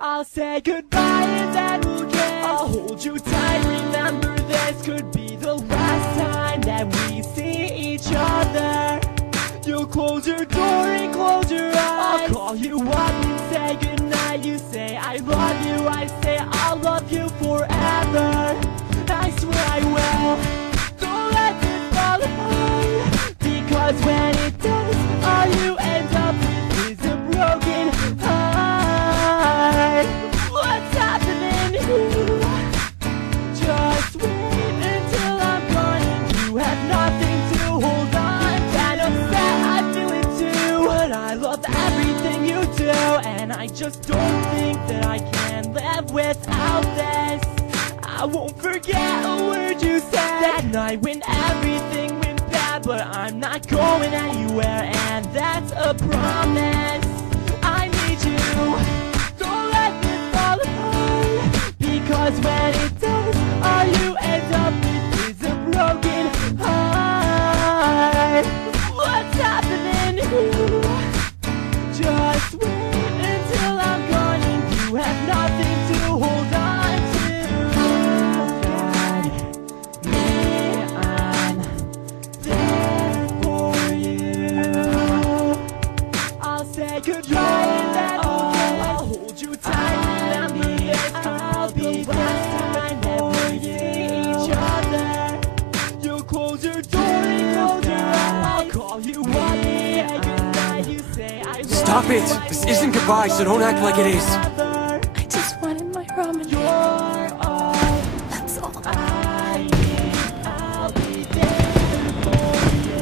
I'll say goodbye and then we'll kiss. I'll hold you tight, remember this could be the last time that we see each other. You'll close your door and close your eyes. I'll call you up and say goodnight. You say I love you, I say I'll love you forever. I swear I will. Don't let it fall apart, because when it does, all you end up with is a broken heart. What's happening here? Just wait until I'm gone and you have nothing to hold on. And upset I feel it too, but I love everything you do, and I just don't think that I can live without this. I won't forget a word you said that night when everything went bad, but I'm not going anywhere, and that's a promise. I need you. Don't let this fall apart, because when it does, all you end up with is a broken heart. What's happening here? Just wait until I'm gone and you have nothing to hold on to. Say goodbye and then we'll kiss. I'll hold you tight, remember this I'll be the last time that we see each other. You'll close your door and close your eyes. I'll call you up and say goodnight. You say I love you. Stop it! This isn't goodbye, so don't act like it is. I just wanted my ramen. You're all That's all. I need. I'll be there for you.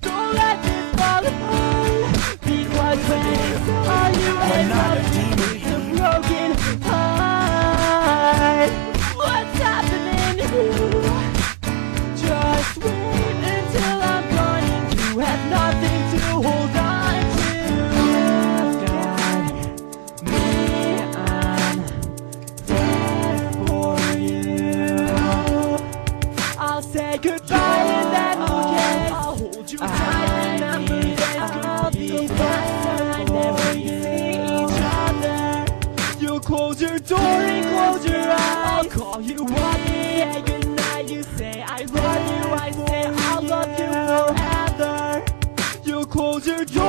Don't let this fall apart, because when it's all you end up with is a broken heart. What's happening here? Just wait until I'm gone and you have nothing to hold on to. Got me, I'm there for you. I'll say goodbye and then we'll kiss. I'll hold you tight, remember this could be the last time that we see each other. You'll close your door and close your eyes. I'll call you up and say goodnight. You say I love you, I say I'll love you forever. You'll close your door